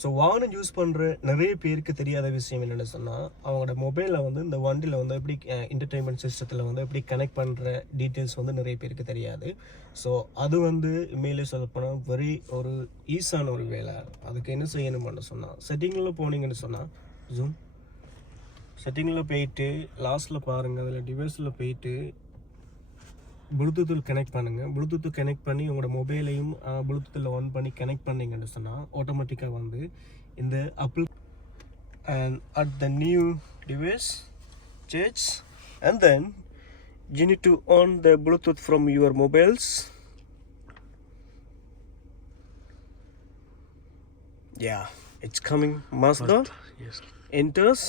ஸோ வாகனம் யூஸ் பண்ணுற நிறைய பேருக்கு தெரியாத விஷயம் என்னென்னு சொன்னால், அவங்களோட மொபைலில் வந்து இந்த வண்டியில் வந்து எப்படி என்டர்டெயின்மெண்ட் சிஸ்டத்தில் வந்து எப்படி கனெக்ட் பண்ணுற டீட்டெயில்ஸ் வந்து நிறைய பேருக்கு தெரியாது. ஸோ அது வந்து உண்மையிலே சொல்லப்போனால் வெரி ஒரு ஈஸியான ஒரு வேலை. அதுக்கு என்ன செய்யணும்னு சொன்னால், செட்டிங்கில் போனீங்கன்னு சொன்னால் ஜூம் செட்டிங்கில் போயிட்டு லாஸ்ட்டில் பாருங்கள், அதில் டிவைஸில் போயிட்டு ப்ளூடூத்தில் கனெக்ட் பண்ணுங்கள். ப்ளூடூத்து கனெக்ட் பண்ணி உங்களோட மொபைலையும் ப்ளூடூத்தில் ஆன் பண்ணி கனெக்ட் பண்ணிங்கன்னு சொன்னால் ஆட்டோமேட்டிக்காக வந்து இந்த Apple and at the new device change and then you need to on the Bluetooth from your mobiles. Yeah, it's coming. Mazda. Yes. Enters.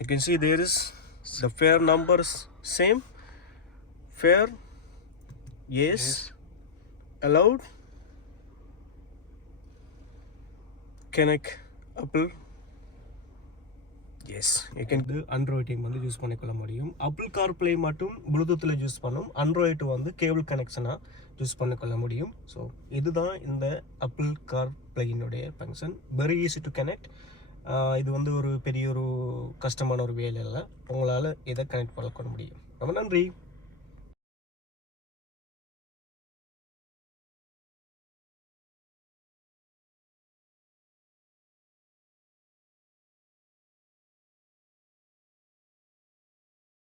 You can see there is the fare numbers same. Fare. Yes. Allowed. Connect Apple. Yes you can இது ஆண்ட்ராய்டையும் வந்து use பண்ணிக்கொள்ள முடியும். Apple CarPlay மட்டும் ப்ளூடூத்தில் use பண்ணும், Android வந்து cable கனெக்ஷனாக யூஸ் பண்ணிக்கொள்ள முடியும். ஸோ இதுதான் இந்த ஆப்பிள் கார்ப்ளேயினுடைய function. Very easy to connect. இது வந்து ஒரு பெரிய ஒரு கஷ்டமான ஒரு வேலை இல்லை, உங்களால் இதை கனெக்ட் பண்ண முடியும். ரொம்ப நன்றி.